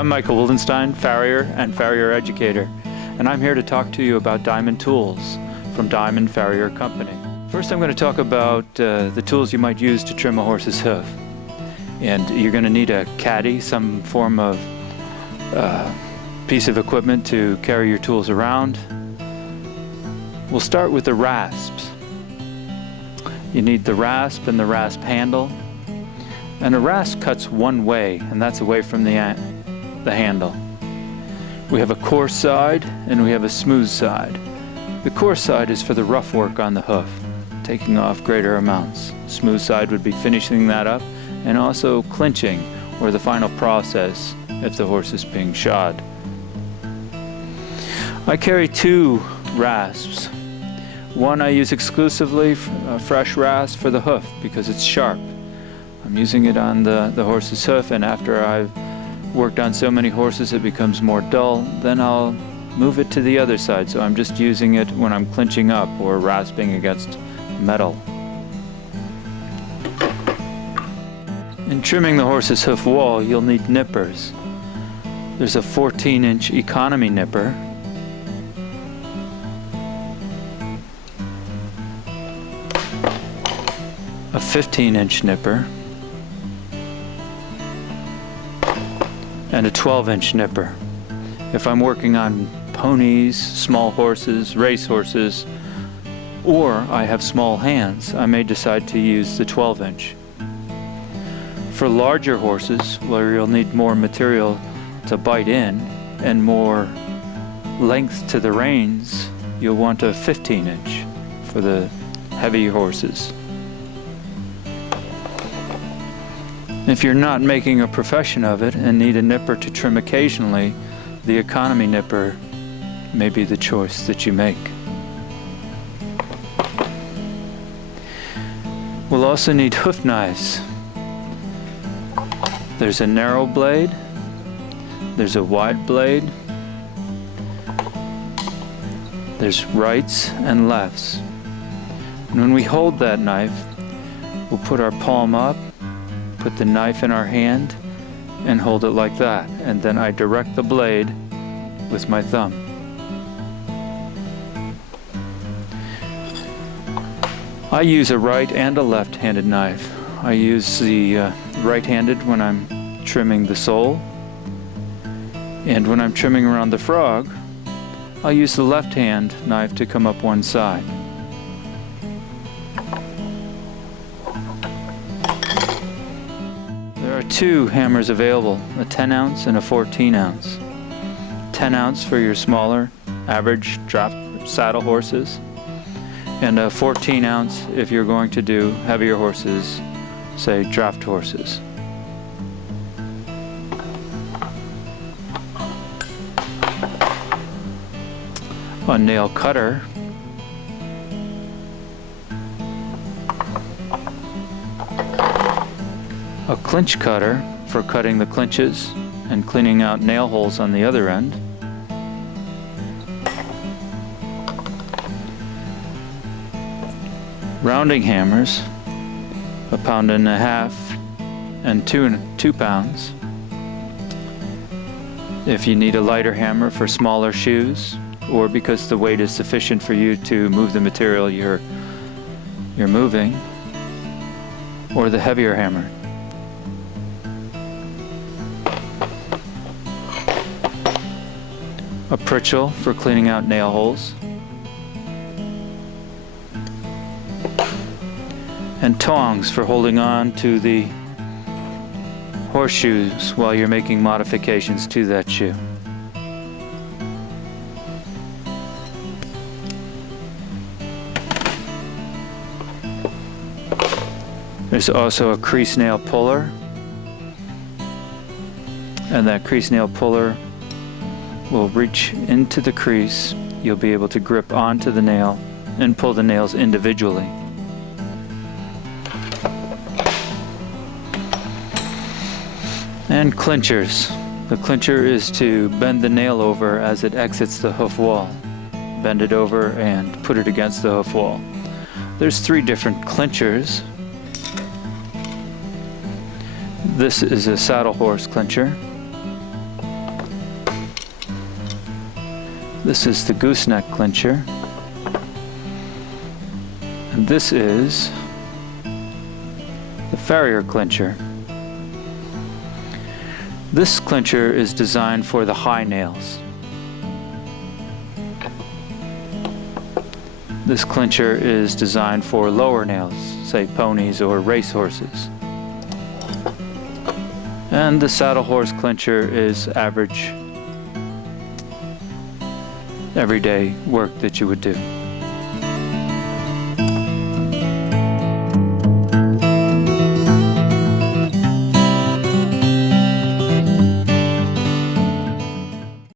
I'm Michael Wildenstein, farrier and farrier educator, and I'm here to talk to you about Diamond Tools from Diamond Farrier Company. First, I'm going to talk about the tools you might use to trim a horse's hoof. And you're going to need a caddy, some form of piece of equipment to carry your tools around. We'll start with the rasps. You need the rasp and the rasp handle. And a rasp cuts one way, and that's away from the handle. We have a coarse side and we have a smooth side. The coarse side is for the rough work on the hoof, taking off greater amounts. Smooth side would be finishing that up and also clinching, or the final process if the horse is being shod. I carry two rasps. One I use exclusively, a fresh rasp for the hoof because it's sharp. I'm using it on the horse's hoof, and after I've worked on so many horses it becomes more dull, then I'll move it to the other side, so I'm just using it when I'm clinching up or rasping against metal. In trimming the horse's hoof wall, you'll need nippers. There's a 14-inch economy nipper, a 15-inch nipper, and a 12-inch nipper. If I'm working on ponies, small horses, race horses, or I have small hands, I may decide to use the 12-inch. For larger horses, where you'll need more material to bite in and more length to the reins, you'll want a 15-inch for the heavy horses. If you're not making a profession of it and need a nipper to trim occasionally, the economy nipper may be the choice that you make. We'll also need hoof knives. There's a narrow blade, there's a wide blade, there's rights and lefts. And when we hold that knife, we'll put our palm up, put the knife in our hand, and hold it like that. And then I direct the blade with my thumb. I use a right and a left-handed knife. I use the right-handed when I'm trimming the sole, and when I'm trimming around the frog, I'll use the left-hand knife to come up one side. There are two hammers available, a 10-ounce and a 14-ounce. 10-ounce for your smaller, average draft saddle horses, and a 14-ounce if you're going to do heavier horses, say draft horses. A nail cutter, a clinch cutter for cutting the clinches and cleaning out nail holes on the other end, rounding hammers, 1.5 pounds and 2 pounds. If you need a lighter hammer for smaller shoes, or because the weight is sufficient for you to move the material you're moving, or the heavier hammer. A pritchel for cleaning out nail holes, and tongs for holding on to the horseshoes while you're making modifications to that shoe. There's also a crease nail puller, and that crease nail puller will reach into the crease. You'll be able to grip onto the nail and pull the nails individually. And clinchers. The clincher is to bend the nail over as it exits the hoof wall. Bend it over and put it against the hoof wall. There's 3 different clinchers. This is a saddle horse clincher. This is the gooseneck clincher. And this is the Farrier clincher. This clincher is designed for the high nails. This clincher is designed for lower nails, say ponies or racehorses. And the saddle horse clincher is average, everyday work that you would do.